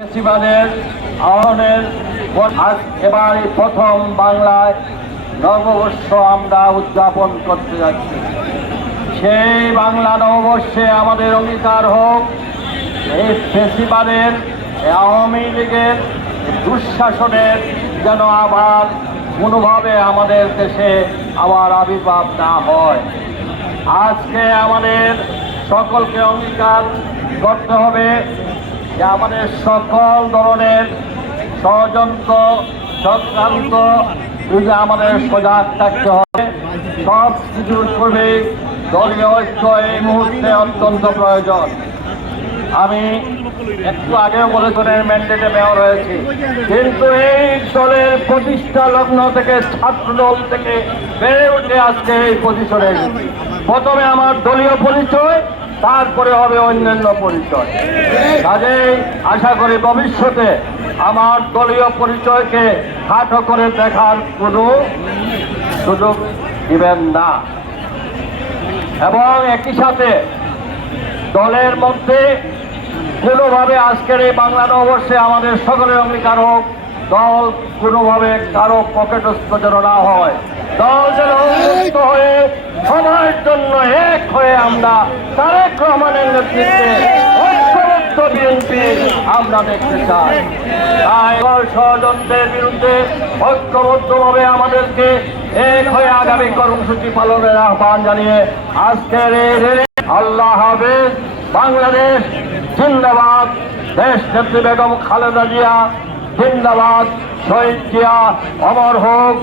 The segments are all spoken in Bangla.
ফেসিবাদের আহ্বানের এবার প্রথম বাংলায় নববর্ষ আমরা উদযাপন করতে যাচ্ছি। সেই বাংলা নববর্ষে আমাদের অঙ্গীকার হোক এই ফেসিবাদের আওয়ামী লীগের দুঃশাসনের যেন আবার কোনোভাবে আমাদের দেশে আবার আবির্ভাব না হয়। আজকে আমাদের সকলকে অঙ্গীকার করতে হবে যে আমাদের সকল ধরনের ষড়যন্ত্র চক্রান্ত আমাদের সজাগ থাকতে হবে। সব কিছুর পূর্বে দলীয় ঐক্য এই মুহূর্তে অত্যন্ত প্রয়োজন। আমি একটু আগেও বলেছিলেন ম্যান্ডেটে মেয়র হয়েছি, কিন্তু এই দলের প্রতিষ্ঠা লগ্ন থেকে ছাত্র দল থেকে বেড়ে উঠে আজকে এই পজিশনে এসেছি। প্রথমে আমার দলীয় পরিচয়, তারপরে হবে অন্যান্য পরিচয়। কাজেই আশা করি ভবিষ্যতে আমার দলীয় পরিচয়কে খাটো করে দেখার কোনো সুযোগ দিবেন না। এবং একই সাথে দলের মধ্যে কোনোভাবে আজকের এই বাংলা নববর্ষে আমাদের সকলের অঙ্গীকার হোক দল কোনোভাবে কারো পকেটস্থ যেন না হয়। দল যেন উন্মুক্ত হয়ে সবার জন্য এক হয়ে আমরা তারেক রহমানের নেতৃত্বে ঐক্যবদ্ধ বিএনপি আমরা দেখতে চাই। তাই ষড়যন্ত্রের বিরুদ্ধে ঐক্যবদ্ধভাবে আমাদেরকে এক হয়ে আগামী কর্মসূচি পালনের আহ্বান জানিয়ে আজকের আল্লাহ হাফেজ। বাংলাদেশ জিন্দাবাদ। দেশ নেত্রী বেগম খালেদা জিয়া জিন্দাবাদ। শহীদ জিয়া অমর হোক।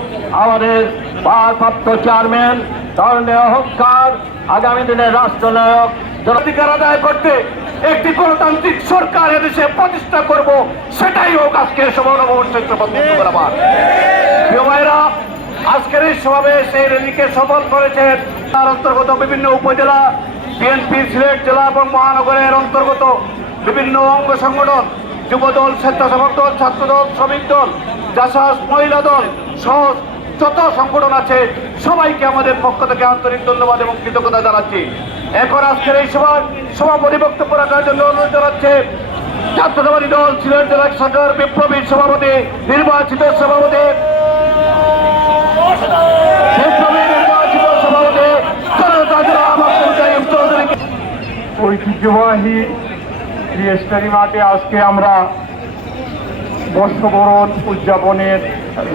আমাদের ভারপ্রাপ্ত চেয়ারম্যান ধরনের অহংকার আগামী দিনের রাষ্ট্রনায়ক অধিকার আদায় করতে একটি গণতান্ত্রিক সরকার এদেশে প্রতিষ্ঠা করব, সেটাই হোক আজকের নববর্ষের প্রিয় ভাইরা। আজকের এই সমাবেশ এই র্যালিকে সফল করেছেন তার অন্তর্গত বিভিন্ন উপজেলা বিএনপি, সিলেট জেলা এবং মহানগরের অন্তর্গত বিভিন্ন অঙ্গ সংগঠন, যুবদল, স্বেচ্ছাসেবক দল, ছাত্রদল, শ্রমিক দল, জাসাস, মহিলা দল সহ যত সংগঠন আছে সবাইকে আমাদের পক্ষ থেকে আন্তরিক ধন্যবাদ এবং কৃতজ্ঞতা জানাচ্ছি। এখন আজকের এই সভাপতি বক্তব্য রাখার জন্য অনুরোধ জানাচ্ছে জাতীয়তাবাদী দল সিলেট জেলা শাখার বিপ্লবীর সভাপতি, নির্বাচিত সভাপতি ঐতিহ্যবাহী রেজিস্ট্রারি মাঠে আজকে আমরা বর্ষবরণ উদযাপনের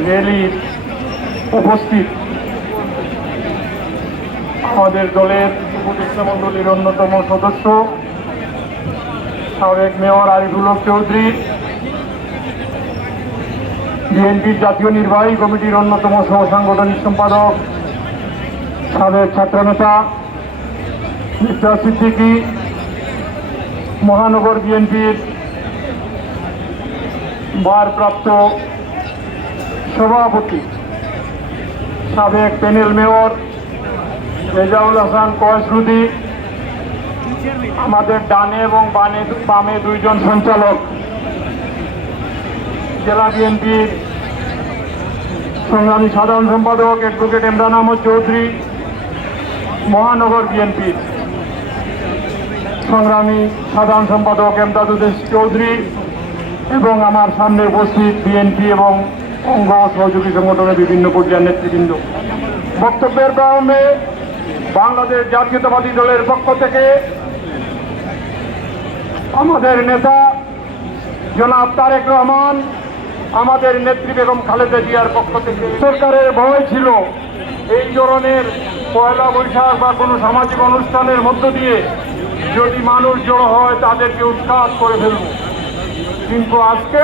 র্যালির উপস্থিত আমাদের দলের উপদেষ্টা মণ্ডলীর অন্যতম সদস্য সাবেক মেয়র আরিফুল হক চৌধুরী, বিএনপির জাতীয় নির্বাহী কমিটির অন্যতম সহ সাংগঠনিক সম্পাদক সাবেক ছাত্রনেতা মির্জা সিদ্দিকী, মহানগর বিএনপির ভারপ্রাপ্ত সভাপতি সাবেক প্যানেল মেয়র রেজাউল হাসান কয়েসরুদি, আমাদের ডানে এবং বামে দুইজন সঞ্চালক, জেলা বিএনপির সংগ্রামী সাধারণ সম্পাদক অ্যাডভোকেট ইমরান আহমদ চৌধুরী, মহানগর বিএনপির সংগ্রামী সাধারণ সম্পাদক এমদাদুদ্দিন চৌধুরী এবং আমার সামনে উপস্থিত বিএনপি এবং অঙ্গ সহযোগী সংগঠনের বিভিন্ন পর্যায়ের নেতৃবৃন্দ। বক্তব্যের প্রারম্ভে বাংলাদেশ জাতীয়তাবাদী দলের পক্ষ থেকে আমাদের নেতা জনাব তারেক রহমান, আমাদের নেত্রী বেগম খালেদা জিয়ার পক্ষ থেকে সরকারের ভয় ছিল এই ধরনের পয়লা বৈশাখ বা কোনো সামাজিক অনুষ্ঠানের মধ্য দিয়ে যদি মানুষ জড়ো হয় তাদেরকে উৎখাত করে ফেলব, কিন্তু আজকে